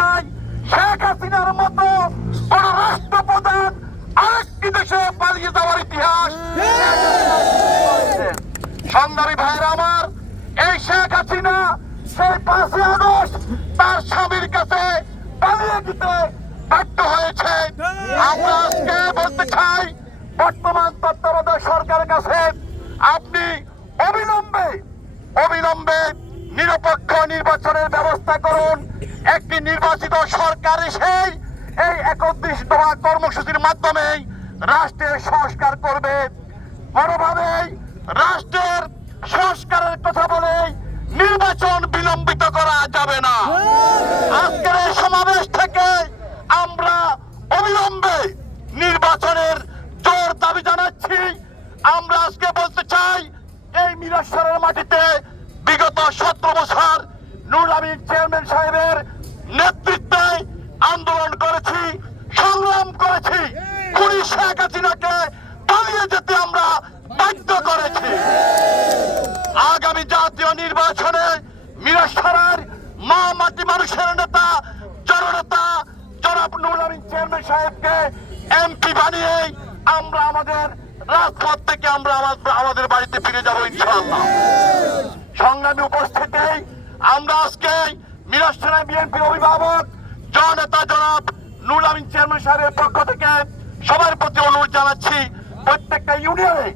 নাই শেখ হাসিনার মতো কোন রাষ্ট্রপ্রধান আরেকটি দেশে পালিয়ে যাওয়ার ইতিহাস সংগ্রামী ভাইরা আমার, এই শেখ হাসিনা সেই পাঁচই আগস্ট তার স্বামীর কাছে পালিয়ে দিতে ব্যর্থ হয়েছে। আমরা আজকে বলতে চাই, বর্তমান তত্ত্বাবধায়ক সরকারের কাছে আপনি অবিলম্বে অবিলম্বে নিরপেক্ষ নির্বাচনের ব্যবস্থা করুন। একটি নির্বাচিত সরকার সেই এই একত্রিশ দফা কর্মসূচির মাধ্যমে রাষ্ট্রের সংস্কার করবে। কোনোভাবেই রাষ্ট্রের সংস্কারের কথা বলে নির্বাচন বিলম্বিত করা যাবে না। আজকের এই সমাবেশ থেকে আমরা অবিলম্বে নির্বাচনের জোর দাবি জানাচ্ছি। আমরা আজকে বলতে চাই, এই মিরাশ্বরের মাটিতে সতেরো বছর নুর আমিন চেয়ারম্যান সাহেবের নেতৃত্বে আন্দোলন করেছি, সংগ্রাম করেছি। খুনি শেখ হাসিনাকে পালিয়ে যেতে আমরা বাধ্য করেছি। আগামী জাতীয় নির্বাচনে মিরাশ্বরের মা মাটি মানুষের নেতা, জননেতা, জনাব নুর আমিন চেয়ারম্যান সাহেবকে এমপি বানিয়ে আমরা আমাদের রাজপথ থেকে আমরা আমাদের বাড়িতে ফিরে যাব ইনশাআল্লাহ সংগ্রামী উপস্থিতি আমরা আজকে মিরাস্থানা বিএনপি অভিভাবক জননেতা জনাব নুর আমিন চেয়ারম্যান সাহেবের পক্ষ থেকে সবার প্রতি অনুরোধ জানাচ্ছি প্রত্যেকটা ইউনিয়নে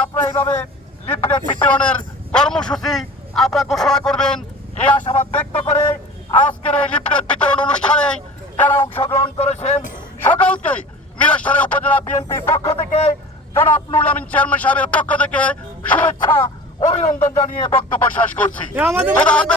আপনারা এইভাবে লিফলেট বিতরণের কর্মসূচি আপনারা ঘোষণা করবেন এই আশাবাদ ব্যক্ত করে আজকের এই লিফলেট বিতরণ অনুষ্ঠানে যারা অংশগ্রহণ করেছেন সকলকে মিরাস্থানা উপজেলা বিএনপির পক্ষ থেকে জনাব নুর আমিন চেয়ারম্যান সাহেবের পক্ষ থেকে শুভেচ্ছা অভিনন্দন জানিয়ে বক্তব্য শেষ করছি।